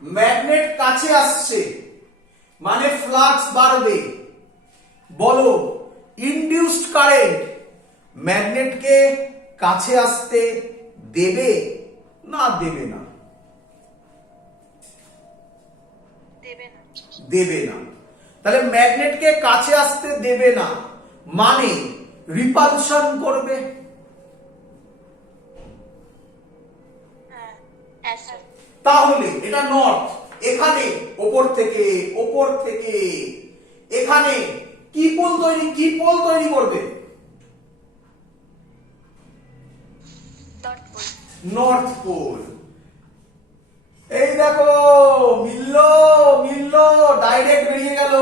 Magnet কাছে আসছে মানে ফ্লাক্স বাড়বে। বলো ইনডিউসড কারেন্ট ম্যাগনেটকে কাছে আসতে দেবে না দেবে না? দেবে না। তাহলে ম্যাগনেটকে কাছে আসতে দেবে না মানে রিপালশন করবে। তাহলে এটা নর্থ, এখানে ওপর থেকে এখানে কি পোল তৈরি করবে? North pole. এই দেখো মিললো ডাইরেক্ট বেরিয়ে গেল।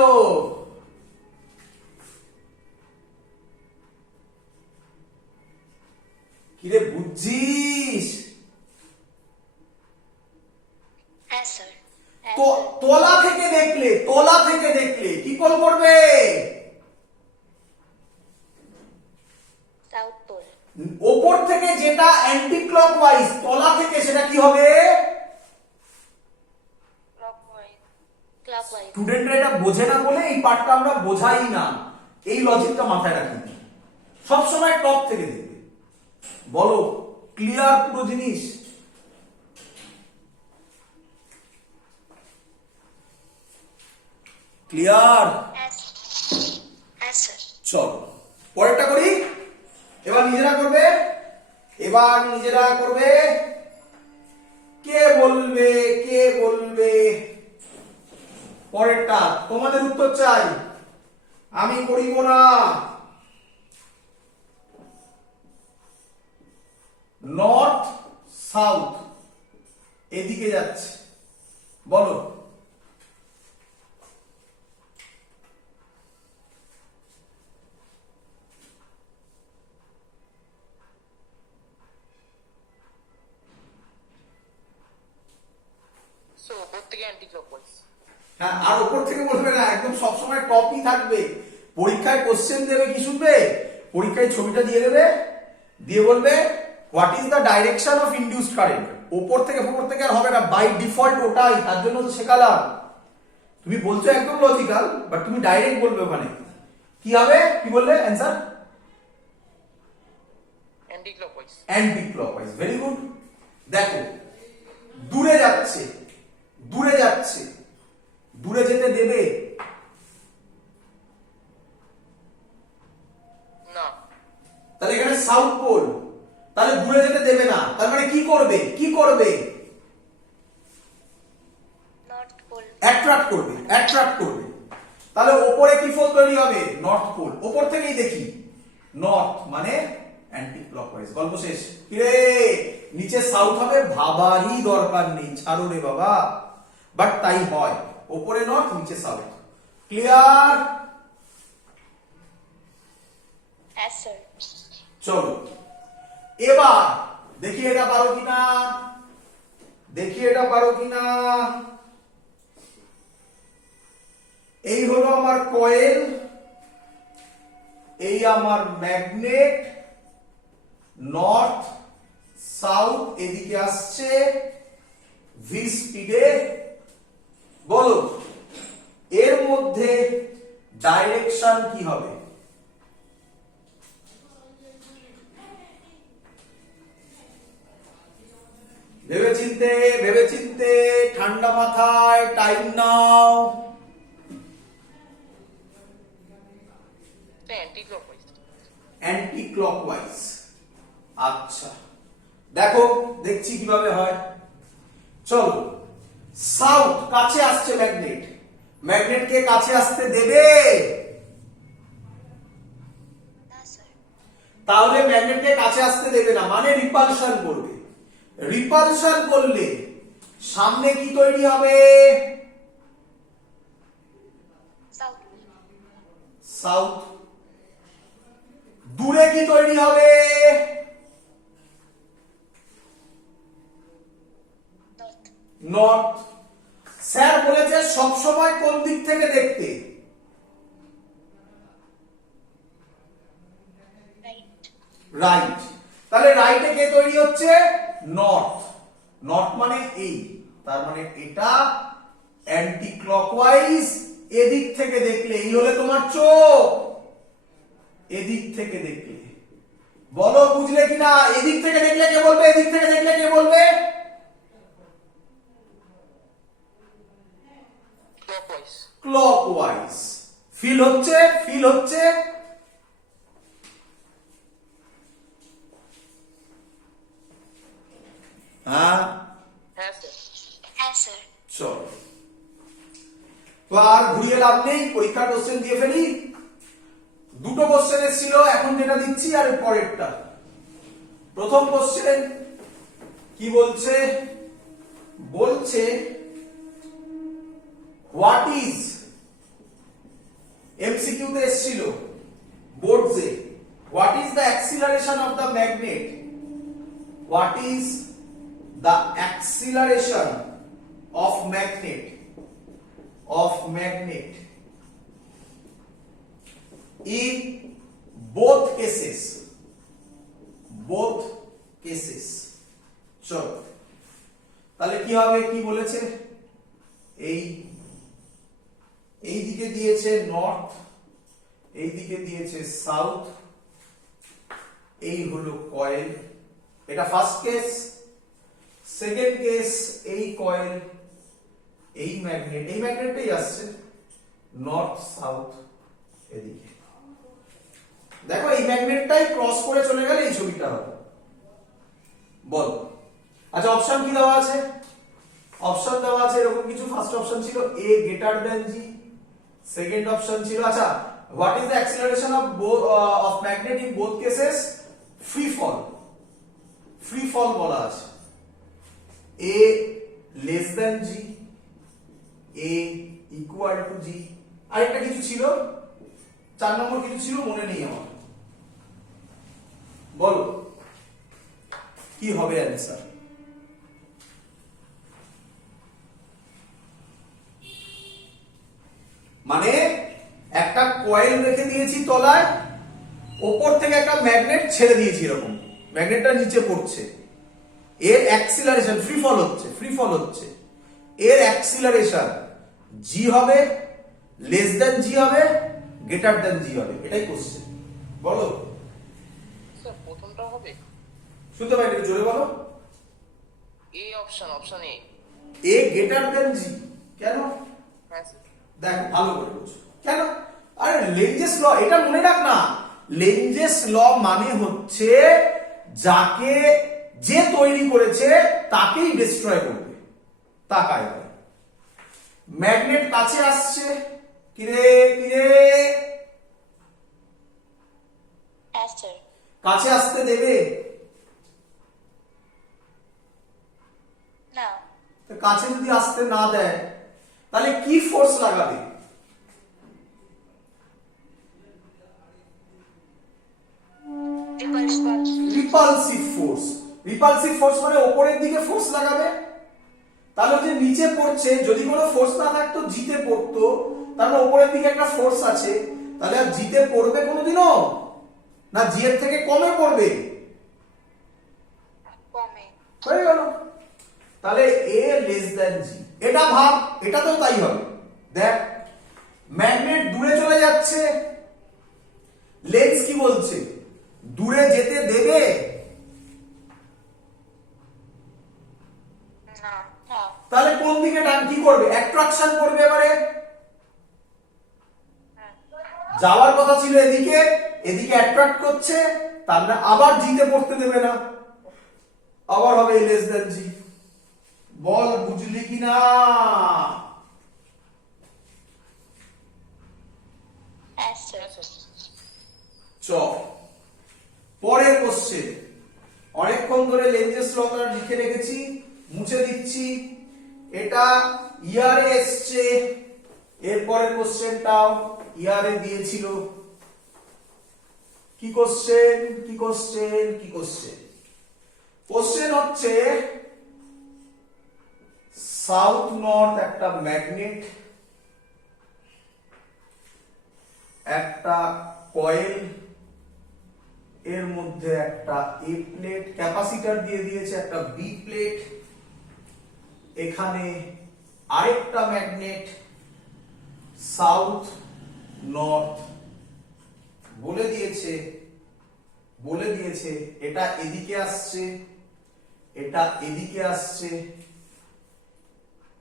কিরে বুঝছিস? তো তলা থেকে দেখলে কি পোল করবে? ওপর থেকে যেটা অ্যান্টি ক্লকওয়াইজ, তলা থেকে সেটা কি হবে? স্টুডেন্টরা এটা বোঝে না বলে এই পার্টটা আমরা বোঝাই না। এই লজিকটা মাথায় রাখি, সবসময় টপ থেকে দেখবে। বলো ক্লিয়ার পুরো জিনিস? ক্লিয়ার? চলো পরেরটা করি। এবার নিজেরা করবে। কে বলবে? পরেরটা তোমাদের উত্তর চাই, আমি করিব না। নর্থ সাউথ এদিকে যাচ্ছে, বলো। হ্যাঁ, আর উপর থেকে বলবে না, একদম সবসময় টপই থাকবে। পরীক্ষায় কোশ্চেন দেবে, কি শুনবে? পরীক্ষায় ছবিটা দিয়ে দেবে, দিয়ে বলবে what is the direction of induced current. উপর থেকে আর হবে না, বাই ডিফল্ট ওটাই, তার জন্য তো শেখালাম। তুমি বলছো একদম লজিক্যাল, বাট তুমি ডাইরেক্ট বলবে ওখানে কি হবে। কি বললে answer? Anti clockwise. Very good. দেখো দূরে যাচ্ছে, দূরে যেতে দেবে না। তাহলে এখানে সাউথ পোল, তাহলে দূরে যেতে দেবে না, তার মানে কি করবে? অ্যাট্রাক্ট করবে। তাহলে ওপরে কি পোল তৈরি হবে? North pole. ওপর থেকেই দেখি, নর্থ মানে অ্যান্টি ক্লকওয়াইজ। গল্প শেষ। কিরে নিচে সাউথ হবে? ভাবারই দরকার নেই, ছাড়ো রে বাবা, বাট তাই হয়। ওপরে নর্থ, নিচে সাউথ। ক্লিয়ার? চলো এবার দেখি এটা পারো কিনা। এই হলো আমার কয়েল, এই আমার ম্যাগনেট, নর্থ সাউথ এদিকে আসছে ভি স্পিডে। বলো এর মধ্যে ডাইরেকশন কি হবে? ভেবে চিনতে ঠান্ডা মাথায় টাইম নাও। Anti clockwise. আচ্ছা দেখছি কিভাবে হয়। চলো সাউথ কাছে আসছে ম্যাগনেটকে কাছে আসতে দেবে? তাহলে ম্যাগনেটকে কাছে আসতে দেবে না মানে রিপালশন করবে। রিপালশন করলে সামনে কি তৈরি হবে? সাউথ। দূরে কি তৈরি হবে? নর্থ। স্যার বলেছে সবসময় কোন দিক থেকে দেখতে? রাইট। তাহলে রাইটে কে তৈরি হচ্ছে? নর্থ। নর্থ মানে এই তার মানে এটা অ্যান্টি ক্লকওয়াইজ। এদিক থেকে দেখলে এই হলে তোমার চোখ, এদিক থেকে দেখলে বলো বুঝলে কিনা? এদিক থেকে দেখলে কে বলবে? এদিক থেকে দেখলে কে বলবে? ক্লকওয়াইজ। ফিল হচ্ছে? ফিল হচ্ছে? হ্যাঁ চলো, তো আর ঘুরিয়ে লাভ নেই, পরীক্ষার কোশ্চেন দিয়ে ফেলি। দুটো কোশ্চেন এসেছিল, এখন যেটা দিচ্ছি আর পরেরটা। প্রথম কোশ্চেন কি বলছে? বলছে হোয়াট ইজ, এমসিকিউ তে এসেছিল বোর্ডসে, what is the acceleration of the magnet, what is the acceleration of magnet in both cases, চলো তাহলে কি হবে? কি বলেছে? এই দিকে দিয়েছে নর্থ, এই দিকে দিয়েছে সাউথ, এই হলো কয়েল, এটা ফার্স্ট কেস। সেকেন্ড কেস, এই কয়েল, এই ম্যাগনেট, এই ম্যাগনেটটাই আসছে নর্থ সাউথ এদিকে। দেখো এই ম্যাগনেটটাই ক্রস করে চলে গেলে এই ছবিটা হবে। বল আচ্ছা অপশন কি দেওয়া আছে? অপশন দেওয়া আছে এরকম কিছু। ফার্স্ট অপশন ছিল a greater than g, second option ছিল আচ্ছা what is the acceleration of magnet in both cases, free fall বলা আছে। a less than g, a equal to g, আরেকটা কিছু ছিল, 4 নম্বর কিছু ছিল মনে নেই আমার। বলো কি হবে অ্যানসার? মানে একটা কয়েল রেখে দিয়েছি তলায়, ওপর থেকে একটা ম্যাগনেট ছেড়ে দিয়েছি, এরকম ম্যাগনেটটা নিচে পড়ছে, এর অ্যাক্সিলারেশন ফ্রি ফল হচ্ছে, এর অ্যাক্সিলারেশন g হবে, লেস দ্যান g হবে, গ্রেটার দ্যান g হবে, এটাই কোশ্চেন। বলো স্যার প্রথমটা হবে? শুনতে পাইনি, জোরে বলো। A option A greater than g কেন? দেখ ভালো করে বুঝো কেন। আরে লেঞ্জেস ল, এটা মনে রাখ না, লেঞ্জেস ল মানে হচ্ছে যাকে যে তৈরি করেছে তাকেই ডিস্ট্রয় করবে, তাকায়। ম্যাগনেট কাছে আসছে, কিরে কাছে আসতে দেবে না? কাছে যদি আসতে না দেয় তাহলে কি ফোর্স লাগাবে? রিপালসিভ ফোর্স মানে উপরের দিকে ফোর্স লাগাবে। তাহলে যে নিচে পড়ছে, যদি কোনো ফোর্স না থাকতো জিতে পড়তো, তাহলে উপরের দিকে একটা ফোর্স আছে, তাহলে আর জিতে পড়বে কোনোদিনও না, জি এর থেকে কমে পড়বে, হয়ে গেল। তাহলে এ লেস দ্যান জি, এটা ভাব, এটাতেও তাই হবে। দেখ ম্যাগনেট দূরে চলে যাচ্ছে, লেন্স কি বলছে? দূরে যেতে দেবে? তাহলে কোন দিকে টান কি করবে? অ্যাট্রাকশন করবে। এবারে যাওয়ার কথা ছিল এদিকে, এদিকে অ্যাট্রাক্ট করছে, তাহলে আবার জিতে পড়তে দেবে না, আবার হবে লেস দ্যান জি। বল বুঝলি কিনা? চ পরের কোশ্চেন। অনেকক্ষণ ধরে লেঞ্জেস লটা লিখে রেখেছি, মুছে দিচ্ছি। এটা ইয়ারে এসছে, এরপরের কোশ্চেনটাও ইয়ারে দিয়েছিল। কি কোশ্চেন? কোশ্চেন হচ্ছে সাউথ নর্থ একটা ম্যাগনেট, একটা কয়েল, এর মধ্যে একটা এ প্লেট, ক্যাপাসিটর দিয়ে দিয়েছে একটা বি প্লেট, এখানে আরেকটা ম্যাগনেট সাউথ নর্থ বলে দিয়েছে এটা এদিকে আসছে, এটা এদিকে আসছে।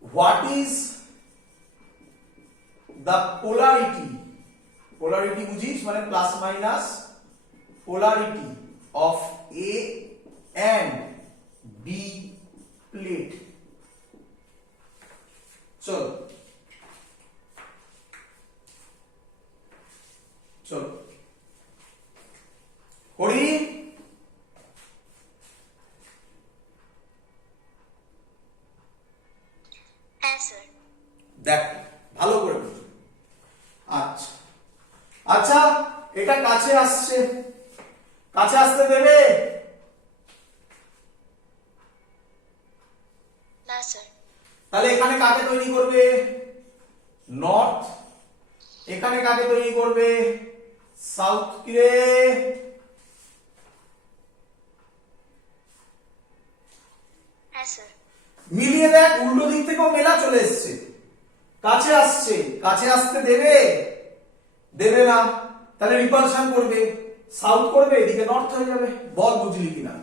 হোয়াট ইজ দ্য পোলারিটি বুঝিস, মানে plus minus polarity of A and B plate. চলো করি। দেখ ভালো করে বুঝ। আচ্ছা আচ্ছা, এটা কাছে আসছে, কাছে আসতে দেবে না স্যার। তাহলে এখানে কাকে তৈরি করবে? নর্থ। এখানে কাকে তৈরি করবে? সাউথ। কিরে হ্যাঁ স্যার। মিলিয়ে দেখ, উল্টো দিক থেকেও মেলা চলে এসছে, কাছে আসছে, কাছে আসতে দেবে? দেবে না, তাহলে রিপালশন করবে, সাউথ করবে, এদিকে নর্থ হয়ে যাবে। বল বুঝলি কিনা?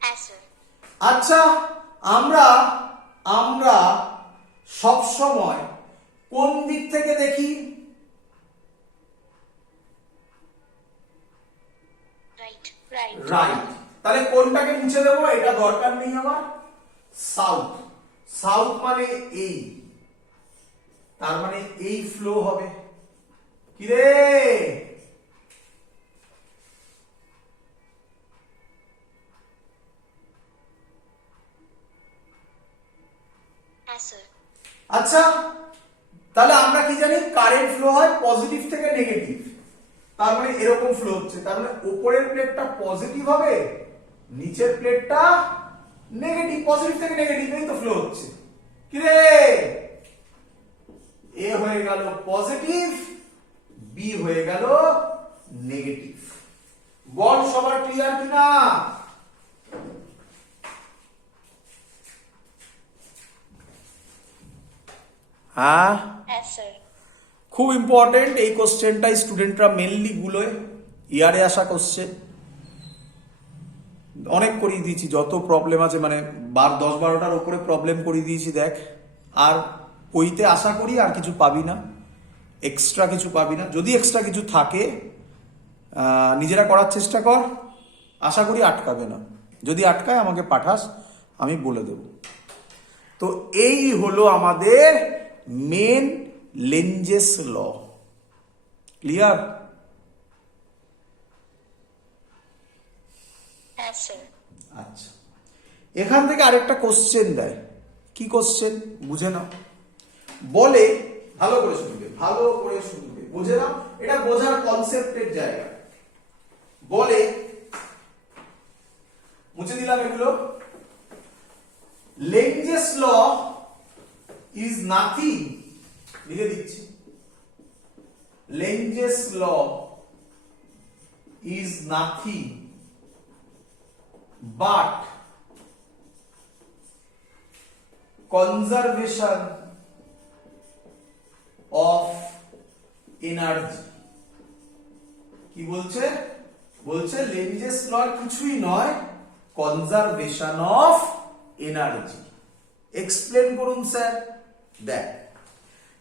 হ্যাঁ স্যার। আচ্ছা, আমরা আমরা সব সময় কোন দিক থেকে দেখি? রাইট। তাহলে কোনটাকে মুছে দেবো? এটা দরকার নেই আমার। সাউথ। সাউথ মানে এই, তার মানে এই ফ্লো হবে। কি রে? হ্যাঁ স্যার। আচ্ছা, তাহলে আমরা কি জানি? কারেন্ট ফ্লো হয় পজিটিভ থেকে নেগেটিভ, তার মানে এরকম ফ্লো হচ্ছে, তার মানে উপরের প্লেটটা পজিটিভ হবে, নিচের প্লেটটা নেগেটিভ। পজিটিভ থেকে নেগেটিভ এই তো ফ্লো হচ্ছে। কি রে? এ হয়ে গেল পজিটিভ, বি হয়ে গেল নেগেটিভ। বল সবার ক্লিয়ার কিনা? হ্যাঁ, হ্যাঁ স্যার। খুব ইম্পর্টেন্ট এই কোশ্চেনটাই, স্টুডেন্টরা মেনলি গুলোয় ইয়ারে আসা কোশ্চেন। অনেক করিয়ে দিয়েছি, যত প্রবলেম আছে মানে 10-12টার উপরে প্রবলেম করিয়ে দিয়েছি। দেখ, আর বইতে আশা করি আর কিছু পাবি না, এক্সট্রা কিছু পাবি না। যদি এক্সট্রা কিছু থাকে নিজেরা করার চেষ্টা কর, আশা করি আটকাবে না। যদি আটকায় আমাকে পাঠাস, আমি বলে দেব। তো এই হলো আমাদের মেন লেঞ্জেস ল। ক্লিয়ার? হ্যাঁ স্যার। আচ্ছা, এখান থেকে আরেকটা কোশ্চেন দেয়। কি কোশ্চেন বুঝে নাও। বলে, ভালো করে শুনবে, ভালো করে শুনবে, বুঝে নাও, এটা বোঝার কনসেপ্টের জায়গা। বলে, মুছে দিলাম এগুলো। লেঞ্জেস ল ইজ নাথিং, লিখে দিচ্ছি। Lenz's law is nothing but conservation of energy। কি বলছে? বলছে লেঞ্জেস ল কিছুই নয়, কনজারভেশন অফ এনার্জি। এক্সপ্লেন করুন স্যার। দেখ,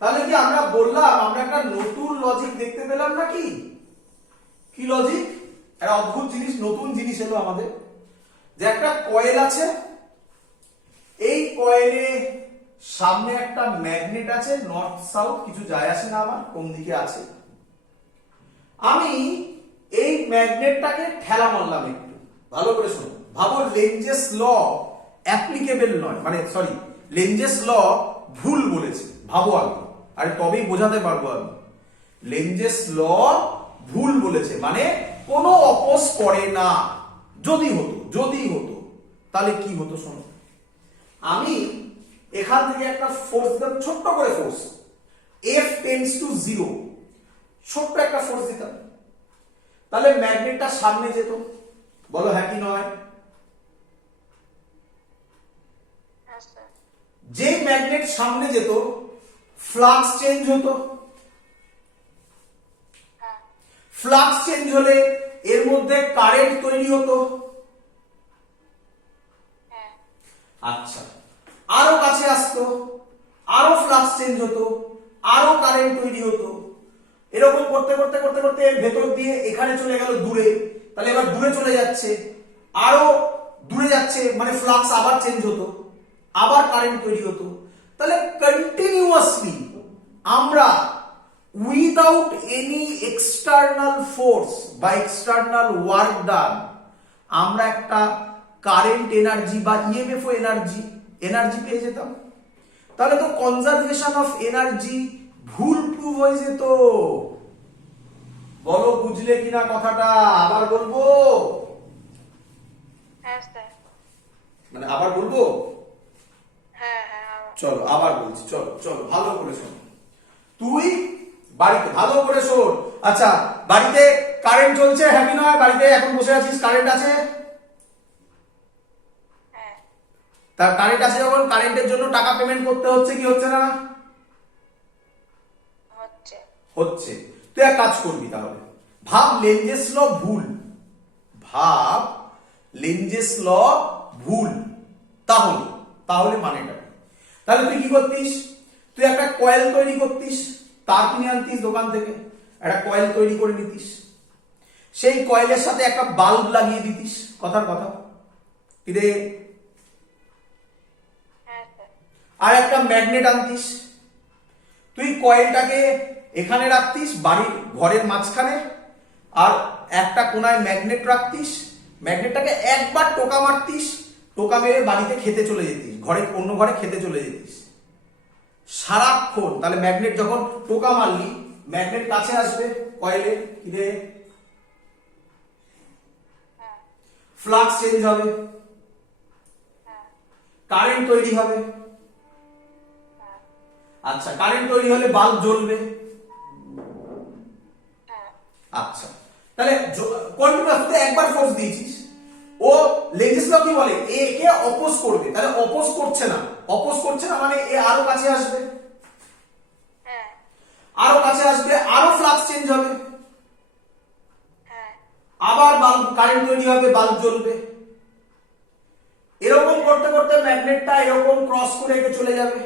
তাহলে কি আমরা বললাম, আমরা একটা নতুন লজিক দেখতে পেলাম নাকি? কি লজিক? একটা অদ্ভুত জিনিস, নতুন জিনিস এলো আমাদের, যে একটা কয়েল আছে, এই কয়েলে সামনে একটা ম্যাগনেট আছে, নর্থ সাউথ কিছু যায় আসে না আমার কোন দিকে আছে। আমি এই ম্যাগনেটটাকে ঠেলা মারলাম একটু, ভালো করে শোনো। ভাবো লেঞ্জেস ল অ্যাপ্লিকেবল নয়, মানে সরি, লেঞ্জেস ল ভুল বলেছে। ভাবো আমি, আরে তবেই বোঝাতে পারবো আমি। লেঞ্জেস ল ভুল বলেছে, মানে কোনো অপোজ করে না। যদি হতো তাহলে কি হতো শোনো। আমি এখান থেকে একটা ফোর্স দিতাম, ছোট্ট করে ফোর্স, F টেন্ডস টু 0, ছোট্ট একটা ফোর্স দিতাম, তাহলে ম্যাগনেটটা সামনে যেত। বলো হ্যাঁ কি নয়? Yes, sir. যে ম্যাগনেট সামনে যেত ফ্লাক্স চেঞ্জ হতো, হ্যাঁ। ফ্লাক্স চেঞ্জ হলে এর মধ্যে কারেন্ট তৈরি হতো। হ্যাঁ। আচ্ছা, আরো কাছে আসতো, আরো ফ্লাক্স চেঞ্জ হতো, আরো কারেন্ট তৈরি হতো। এরকম করতে করতে করতে করতে এর ভেতর দিয়ে এখানে চলে গেল দূরে, তাহলে এবার দূরে চলে যাচ্ছে, আরো দূরে যাচ্ছে, মানে ফ্লাক্স আবার চেঞ্জ হতো, আবার কারেন্ট তৈরি হতো। তাহলে কন্টিনিউয়াসলি আমরা উইদাউট এনি এক্সটার্নাল ফোর্স বা এক্সটার্নাল ওয়ার্ক ডান আমরা একটা কারেন্ট এনার্জি বা ইএমএফ এনার্জি পেয়ে যেতাম। তাহলে তো কনজারভেশন অফ এনার্জি ভুল প্রুভ হয়ে যেত। বলো বুঝলে কিনা কথাটা? আবার বলবো, হ্যাঁ স্যার। মানে আবার বলবো? হ্যাঁ হ্যাঁ। চলো আবার বলছি, চলো চলো ভালো করে শোন। তুই বাড়িতে ভালো করে শোন। আচ্ছা, বাড়িতে কারেন্ট চলছে, হ্যাপি নয়? বাড়িতে এখন বসে আছিস, কারেন্ট আছে? হ্যাঁ। তার কারেন্ট আছে যখন, কারেন্টের জন্য টাকা পেমেন্ট করতে হচ্ছে কি হচ্ছে না? হচ্ছে। হচ্ছে। তুই এক কাজ করবি তাহলে, ভাব লেঞ্জেস ল ভুল, ভাব লেঞ্জেস ল ভুল, তাহলে তাহলে মানেটা কি? তাহলে তুই কি করতিস? তুই একটা কয়েল তৈরি করতিস, তার কিনে আনতিস দোকান থেকে, একটা কয়েল তৈরি করে নিতিস, সেই কয়েলের সাথে একটা বাল্ব লাগিয়ে দিতিস। কথার কথা কি রে? হ্যাঁ স্যার। আর একটা ম্যাগনেট আনতিস, তুই কয়েলটাকে এখানে রাখতিস বাড়ির ঘরের মাঝখানে, আর একটা কোনায় ম্যাগনেট রাখতিস, ম্যাগনেটটাকে একবার টোকা মারতিস, টোকা মেরে বাড়িতে খেতে চলে যেতিস, ঘরে অন্য ঘরে খেতে চলে যেতিস সারাক্ষণ। তাহলে ম্যাগনেট যখন টোকা মারলি, ম্যাগনেট কাছে আসবে কয়েলে, কি রে? হ্যাঁ। ফ্লাক্স চেঞ্জ হবে, হ্যাঁ। কারেন্ট তৈরি হবে। হ্যাঁ। আচ্ছা, কারেন্ট তৈরি হলে বাল্ব জ্বলবে। হ্যাঁ। আচ্ছা, তাহলে কন্টিনিউয়াসলি একবার ফোর্স দিয়েছিস, ও লেঞ্জেস ল কি বলে? এ কে অপোজ করবে, তাহলে অপোজ করছে না, অপোজ করছে না মানে এ আরো কাছে আসবে, হ্যাঁ। আরো কাছে আসবে, আরো ফ্লাক্স চেঞ্জ হবে, হ্যাঁ। আবার বাল্ব কারেন্ট তৈরি হবে, বাল্ব জ্বলবে। এরকম করতে করতে ম্যাগনেটটা এরকম ক্রস করে একে চলে যাবে।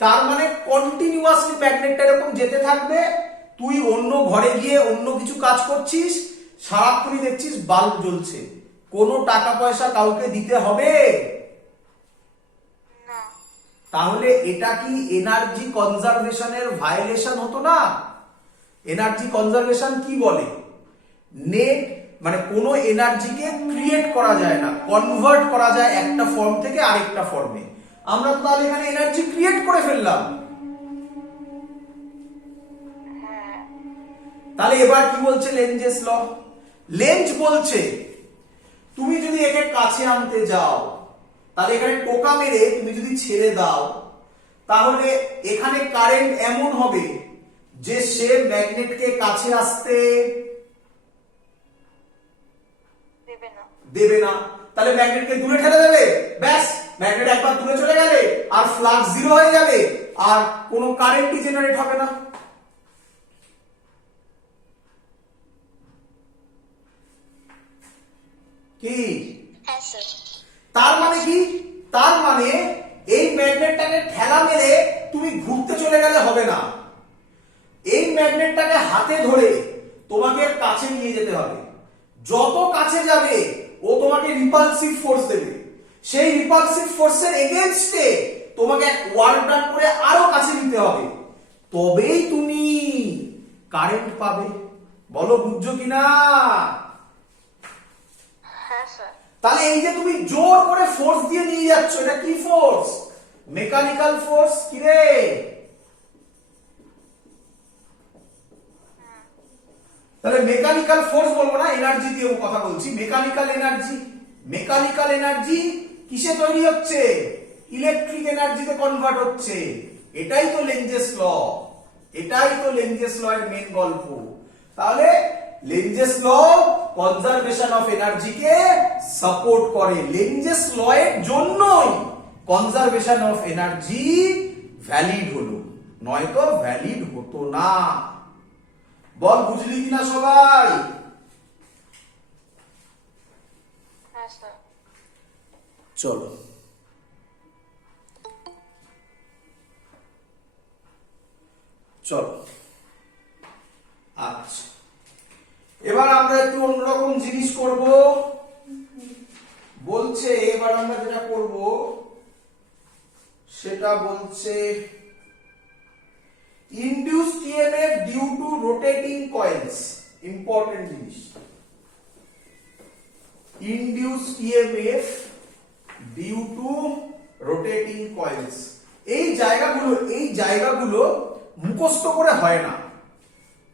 তার মানে কন্টিনিউয়াসলি ম্যাগনেটটা এরকম যেতে থাকবে, তুই অন্য ঘরে গিয়ে অন্য কিছু কাজ করছিস, সারাক্ষণই দেখছিস বাল্ব জ্বলছে। কোনো টাকা পয়সা কাউকে দিতে হবে? না। তাহলে এটা কি এনার্জি কনজারভেশনের ভায়োলেশন হতো না? এনার্জি কনজারভেশন কি বলে? নেট মানে কোনো এনার্জিকে ক্রিয়েট করা যায় না, কনভার্ট করা যায় একটা ফর্ম থেকে আরেকটা ফর্মে। আমরা তো তাহলে এখানে এনার্জি ক্রিয়েট করে ফেললাম। হ্যাঁ। তাহলে এবার কি বলছে লেঞ্জেস ল? লেঞ্জ বলছে তুমি যদি একে কাছে আনতে যাও, তাহলে এখানে টোকা মেরে তুমি যদি ছেড়ে দাও, তাহলে এখানে কারেন্ট এমন হবে যে সে ম্যাগনেটকে কাছে আসতে দেবে না। দেবে না। তাহলে ম্যাগনেটকে দূরে ঠেলে দেবে, ব্যাস ম্যাগনেট একবার দূরে চলে গেলে আর ফ্লাক্স জিরো হয়ে যাবে, আর কোনো কারেন্টই জেনারেট হবে না। কি? হ্যাঁ স্যার। তার মানে কি? তার মানে এই ম্যাগনেটটাকে ঠেলা মেরে তুমি ঘুরতে চলে গেলে হবে না, এই ম্যাগনেটটাকে হাতে ধরে তোমাকে কাছে নিয়ে যেতে হবে। যত কাছে যাবে ও তোমাকে রিপালসিভ ফোর্স দেবে, সেই রিপালসিভ ফোর্সের এগেইনস্টে তোমাকে ওয়ার্ক ডান করে আরো কাছে নিতে হবে, তবেই তুমি কারেন্ট পাবে। বলো বুঝছো কিনা? হ্যাঁ স্যার। তাহলে এই যে তুমি জোর করে ফোর্স দিয়ে নিয়ে যাচ্ছ, এটা কি ফোর্স? Mechanical force. কি রে? তাহলে মেকানিক্যাল ফোর্স বলবো না, এনার্জি দিয়েও কথা বলছি। মেকানিক্যাল এনার্জি, মেকানিক্যাল এনার্জি কিসে তৈরি হচ্ছে? ইলেকট্রিক এনার্জিতে কনভার্ট হচ্ছে। এটাই তো লেঞ্জেস ল, এটাই তো লেঞ্জেস ল এর মেন গল্প। তাহলে লেঞ্জেস ল কনজারভেশন অফ এনার্জিকে সাপোর্ট করে। লেঞ্জেস ল এর জন্যই কনজারভেশন অফ এনার্জি ভ্যালিড হলো, নয়তো ভ্যালিড হতো না। বল বুঝলি কিনা সবাই? হ্যাঁ স্যার। চলো চলো আচ্ছা, এবার আমরা একটু অন্যরকম জিনিস করব। বলছে এবার আমরা যেটা করব সেটা বলছে induced EMF due to rotating coils. Important জিনিস, induced EMF due to rotating coils. এই জায়গাগুলো মুখস্থ করে হয় না।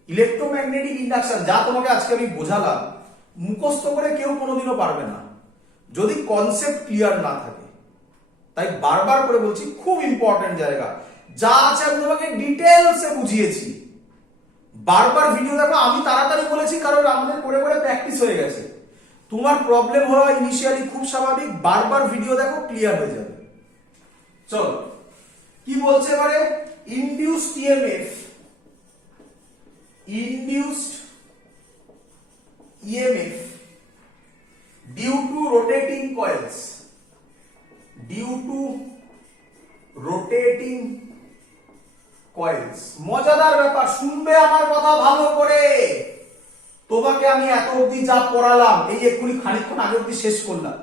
ইলেকট্রোম্যাগনেটিক ইন্ডাকশন যা তোমাকে আজকে আমি বোঝালাম, মুখস্থ করে কেউ কোনোদিনও পারবে না যদি কনসেপ্ট ক্লিয়ার না থাকে। তাই বারবার করে বলছি, খুব ইম্পর্টেন্ট জায়গা। যা আছে আমি তোমাকে ডিটেলসে বুঝিয়েছি। বারবার ভিডিও দেখো। আমি তাড়াতাড়ি বলেছি কারণ আমাদের করে করে প্র্যাকটিস হয়ে গেছে। তোমার প্রবলেম হওয়া ইনিশিয়ালি খুব স্বাভাবিক। বারবার ভিডিও দেখো, ক্লিয়ার হয়ে যাবে। চলো কি বলছে এবারে, induced EMF, induced EMF due to rotating coils, due to rotating coils. মজাদার ব্যাপার, শুনবে আমার কথা ভালো করে। তোমাকে আমি এত অবধি যা পড়ালাম, এই এক্ষুনি খানিকক্ষণ আগে অবধি শেষ করলাম।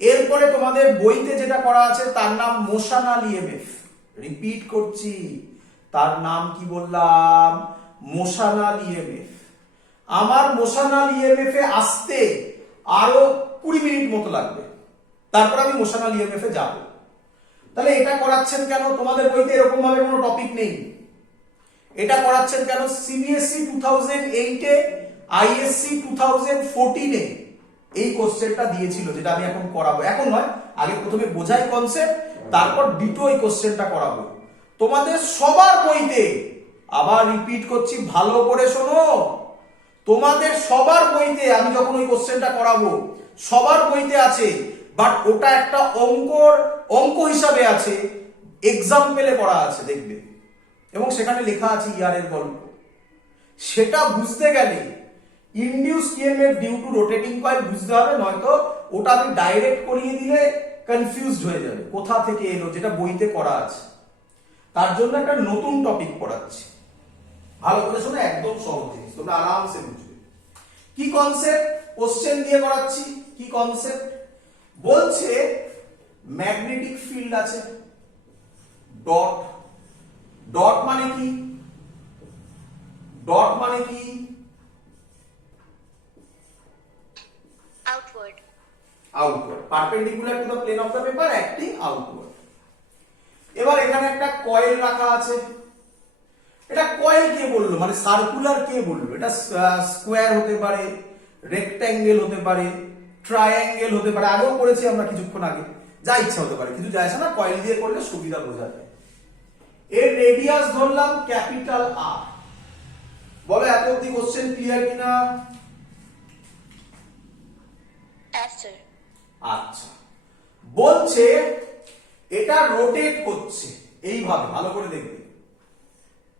এরপরে তোমাদের বইতে যেটা করা আছে তার নাম মোশনাল ইএমএফ। রিপিট করছি, তার নাম কি বললাম? Motional EMF. আমার মোশনাল ইএমএফ এ আসতে আরো 20 মিনিট মতো লাগবে, তারপর আমি মোশনাল ইএমএফ এ যাব। তাহলে এটা করাচ্ছেন কেন? তোমাদের বইতে এরকম ভাবে কোনো টপিক নেই। এটা করাচ্ছেন কেন? সিবিএসই 2008 এ, আইএসসি 2014 এ এই কোশ্চেনটা দিয়েছিল, যেটা আমি এখন করাবো। এখন নয়, আগে প্রথমে বোঝাই কনসেপ্ট, তারপর ডিটো এই কোশ্চেনটা করাবো তোমাদের সবার বইতে। আবার রিপিট করছি, ভালো করে শোনো। তোমাদের সবার বইতে আমি যখন ওই কোশ্চেনটা করাবো, সবার বইতে আছে, বাট ওটা একটা অঙ্ক হিসাবে আছে, এক্সাম্পলে করা আছে, দেখবে। এবং সেখানে লেখা আছে ইয়ারের গল্প। সেটা বুঝতে গেলে induced EMF due to rotating coil বুঝতে হবে, নয়তো ওটা আমি ডাইরেক্ট করিয়ে দিলে কনফিউজড হয়ে যাবে কোথা থেকে এলো, যেটা বইতে করা আছে। তার জন্য একটা নতুন টপিক পড়াচ্ছি, ভালো করে শোনো। একদম সহজ জিনিস, তোমরা আরামসে বুঝবে। কি কনসেপ্ট? কোশ্চেন দিয়ে করাচ্ছি। কি কনসেপ্ট? বলছে ম্যাগনেটিক ফিল্ড আছে, ডট। ডট মানে কি? ডট মানে কি? Outward. Outward, perpendicular to the plane of the paper, acting outward. এবার এখানে একটা কয়েল রাখা আছে। এটা কয়েল কে বললো? মানে সার্কুলার কে বললো? এটা স্কোয়ার হতে পারে, রেক্ট্যাঙ্গেল হতে পারে, ট্রায়াঙ্গেল হতে পারে। আগেও করেছি আমরা কিছুক্ষণ আগে। যা ইচ্ছা হতে পারে, কিছু যায় আসে না। কয়েল দিয়ে করলে সুবিধা বোঝা যায়। এর রেডিয়াস ধরলাম ক্যাপিটাল আর। বলো এত অব্দি কোশ্চেন ক্লিয়ার কিনা? আচ্ছা, বলছে এটা রোটেট করছে এইভাবে, ভালো করে দেখবে।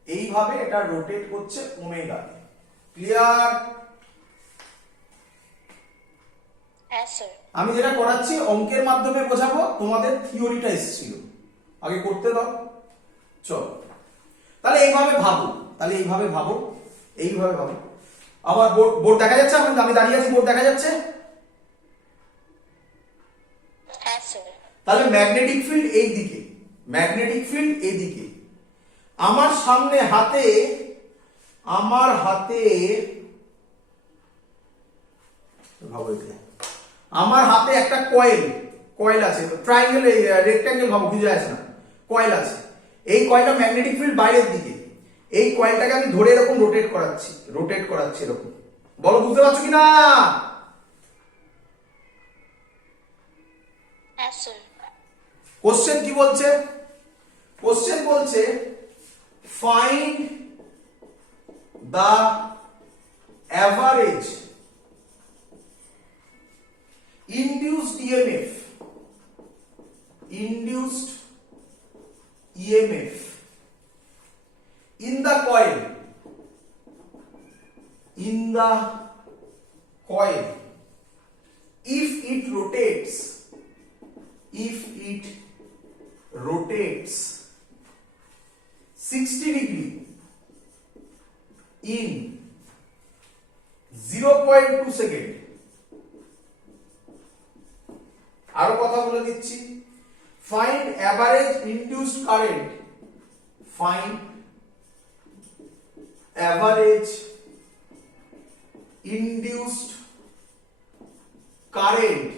এইভাবে এটা রোটেট করছে ওমেগা। ক্লিয়ার? আমি যেটা করাচ্ছি অঙ্কের মাধ্যমে বোঝাবো, তোমাদের থিওরিটা এসেছিল, আগে করতে দাও। চলো তাহলে এইভাবে ভাবো, এইভাবে ভাবো। আমার বোর্ড দেখা যাচ্ছে? আমি দাঁড়িয়ে আছি, বোর্ড দেখা যাচ্ছে? তাহলে ম্যাগনেটিক ফিল্ড এই দিকে, ম্যাগনেটিক ফিল্ড এদিকে। আমার সামনে হাতে, আমার হাতে একটা কয়েল আছে, ট্রায়াঙ্গেল, রেক্ট্যাঙ্গেল ভাবো, কিছু আসে না, কয়েল আছে। এই কয়েলটা ম্যাগনেটিক ফিল্ড বাইরের দিকে। এই কয়েলটাকে আমি ধরে এরকম রোটেট করাচ্ছি এরকম। বলো বুঝতে পারছো কি না? কোশ্চেন কি বলছে? কোশ্চেন বলছে find the average induced EMF induced EMF in the coil if it rotates 60 degree in 0.2 second. আরো কথা বলে দিচ্ছি, find average induced current, find average induced current,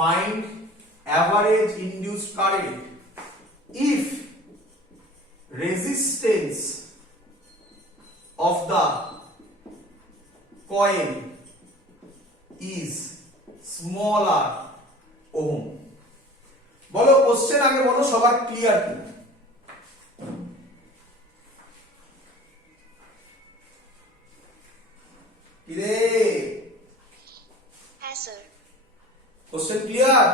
find average induced current if resistance of the coil is smaller ohm। বলো question আগে বলো সবার clear কি? কিরে হ্যাঁ স্যার। Question clear?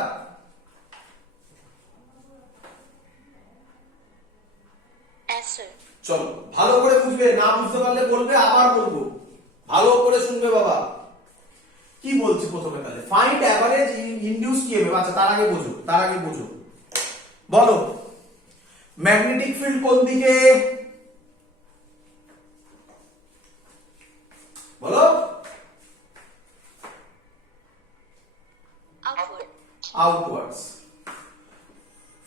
হ্যাঁ স্যার। চলো ভালো করে বুঝবে, না বুঝতে পারলে বলবে, আবার বলবো, ভালো করে শুনবে বাবা। কি বলছি প্রথমে তাহলে, ফাইন্ড অ্যাভারেজ ইনডিউসড ইএমএফ। আচ্ছা তার আগে বোঝো, বলো ম্যাগনেটিক ফিল্ড কোন দিকে? বলো আউটওয়ার্ডস।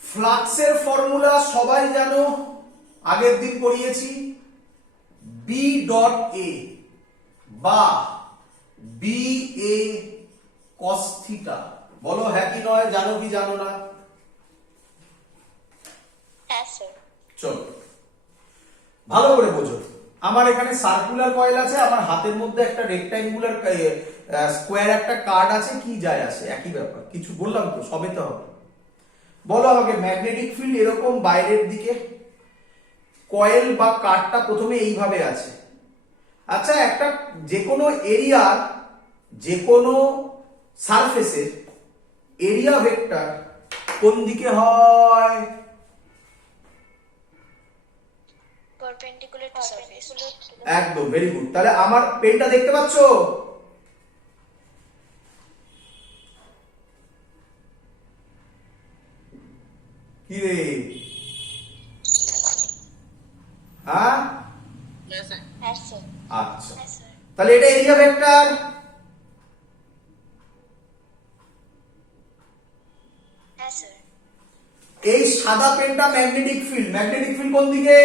ফ্লাক্সের ফর্মুলা সবাই জানো, আগের দিন পড়িয়েছি, বি ডট এ বা বি এ কস থিটা। বলো হ্যাঁ কি নয়, জানো কি জানো না? হ্যাঁ স্যার। চলো ভালো করে বোঝো। আমার এখানে সার্কুলার কয়েল আছে, আমার হাতের মধ্যে একটা রেক্ট্যাঙ্গুলার স্কোয়ার একটা কার্ড আছে, কি যায় আসে, একই ব্যাপার। কিছু বললাম তো, সবে তো হবে। বলো আমাকে, ম্যাগনেটিক ফিল্ড এরকম বাইরের দিকে, কয়েল বা কার্ডটা প্রথমে এইভাবে আছে। আচ্ছা একটা যে কোনো এরিয়ার, যে কোনো সারফেসের এরিয়া ভেক্টর কোন দিকে হয়? Perpendicular to surface. একদম, ভেরি গুড। তাহলে আমার পেনটা দেখতে পাচ্ছ? কি রে? হ্যাঁ হ্যাঁ স্যার। হ্যাঁ স্যার। আচ্ছা, হ্যাঁ স্যার। তাহলে এটা এরিয়া ভেক্টর। হ্যাঁ স্যার। এই সাদা পেনটা ম্যাগনেটিক ফিল্ড, ম্যাগনেটিক ফিল্ড কোন দিকে?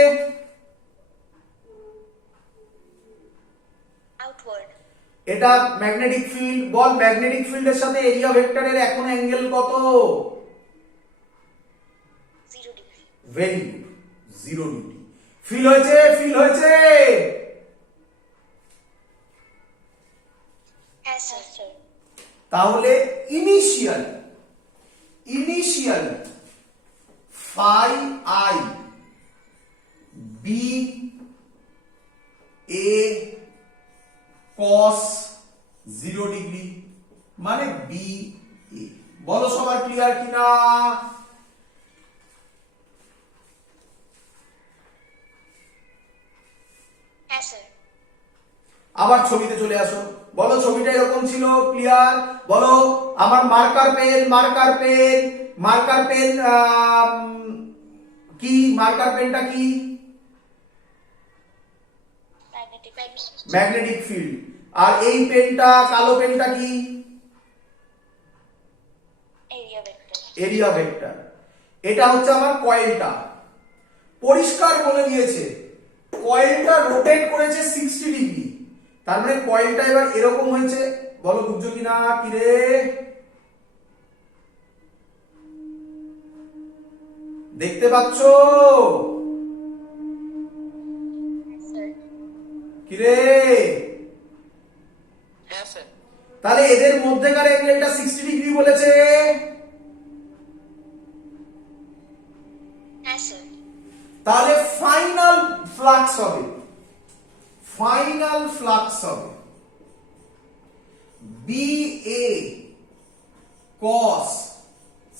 আউটওয়ার্ড। এটা ম্যাগনেটিক ফিল্ড। বল ম্যাগনেটিক ফিল্ডের সাথে এরিয়া ভেক্টরের এখন অ্যাঙ্গেল কত? 0 degree. Very good, 0 degree. Feel হয়েছে? হ্যাঁ স্যার। তাহলে initial phi I B A cos 0 degree মানে বি এ। বলো সবার ক্লিয়ার কিনা? হ্যাঁ স্যার। আবার ছবিতে চলে আসো। বলো ছবিটা এরকম ছিল, ক্লিয়ার? বলো আমার মার্কার পেন কি? মার্কার পেনটা কি? Magnetic field. আর এই পেনটা, কালো পেনটা কি? Area vector. এটা হচ্ছে আমার কয়েলটা। পরিষ্কার বলে দিয়েছে, কয়েলটা রোটেট করেছে 60 ডিগ্রি, তার মানে কয়েলটা এবার এরকম হয়েছে। বলো বুঝছো কিনা? কি রে? দেখতে পাচ্ছ? কি রে? হ্যাঁ স্যার। তাহলে এদের মধ্যেকার অ্যাঙ্গেলটা 60 ডিগ্রি বলেছে। হ্যাঁ স্যার। তাহলে ফাইনাল ফ্লাক্স হবে B A cos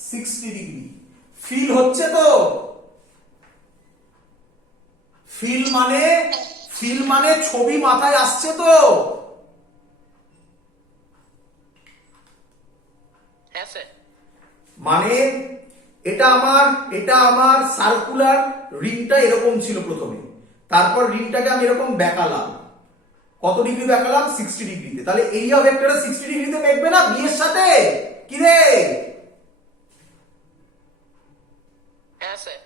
60 degree. Feel হচ্ছে তো? ফিল মানে ছবি মাথায় আসছে তো? হ্যাঁ স্যার। মানে এটা আমার সার্কুলার রিংটা এরকম ছিল প্রথমে, তারপর রিংটাকে আমি এরকম বেঁকালাম। কত ডিগ্রি বেঁকালাম? 60 ডিগ্রিতে। তাহলে এরিয়া ভেক্টরটা 60 ডিগ্রিতে বেঁকবে না বি এর সাথে? কি রে? হ্যাঁ স্যার।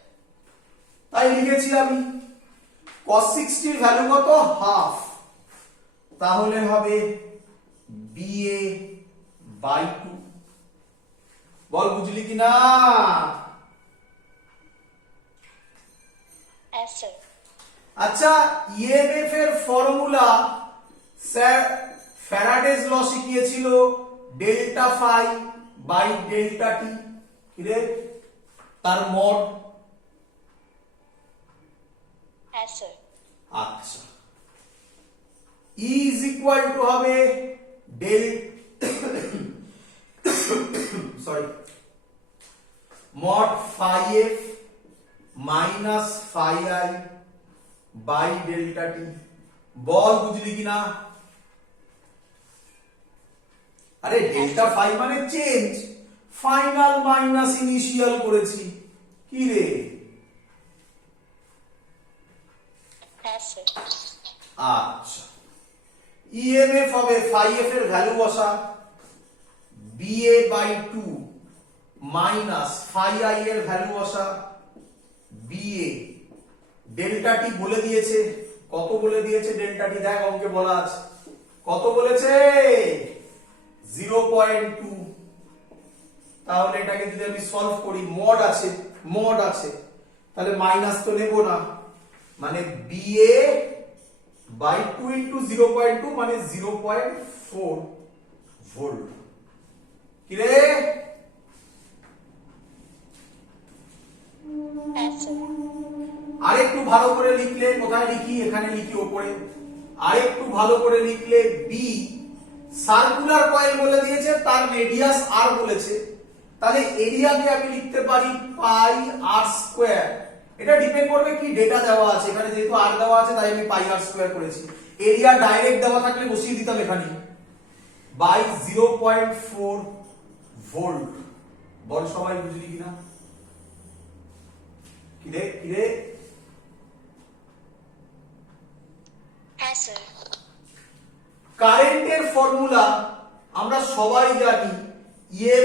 তাই লিখেছি আমি। cos 60 এর ভ্যালু কত? হাফ। তাহলে হবে BA বাই 2। বল বুঝলি কিনা? Yes, sir. আচ্ছা, ইএমএফ এর ফর্মুলা স্যার ফ্যারাডেজ ল শিখিয়েছিল, delta phi by delta t. কি রে? তার মড। Yes, sir. আচ্ছা, E ইজ ইকুয়াল টু হবে del sorry mod phi f minus phi i by delta t. বল বুঝলি কিনা? আরে ডেল্টা ফাই মানে চেঞ্জ, ফাইনাল মাইনাস ইনিশিয়াল করেছি। কি রে? Yes, sir. আচ্ছা, ইএমএফ হবে ফাই এফ এর ভ্যালু বসা, BA by 2 minus phi i এর ভ্যালু বসা, বিএ ডেল্টা টি বলে দিয়েছে। কত বলে দিয়েছে ডেল্টা টি? দেখ অঙ্কে বলা আছে। কত বলেছে? 0.2। তাহলে এটাকে যদি আমি সলভ করি, মড আছে, তাহলে মাইনাস তো নেব না, মানে BA বাই 2 ইন্টু 0.2 মানে 0.4 ভোল্ট। কি রে? Yes, sir. আরেকটু ভালো করে লিখলে, কোথায় লিখি? এখানে লিখি ওপরে। আরেকটু ভালো করে লিখলে বি সার্কুলার কয়েল বলে দিয়েছে, তার রেডিয়াস আর বলেছে, তাহলে এরিয়াকে আমি লিখতে পারি পাই আর স্কয়ার। এটা ডিপেন্ড করবে কি ডেটা দেওয়া আছে। এখানে যেহেতু আর দেওয়া আছে তাই আমি পাই আর স্কয়ার করেছি। এরিয়া ডাইরেক্ট দেওয়া থাকলে বসিয়ে দিতাম এখানে বাই 0.4 ভোল্ট। বল সবাই বুঝলি কিনা? কি রে? Yes, sir. কারেন্টের ফর্মুলা আমরা সবাই জানি, ইএমএফ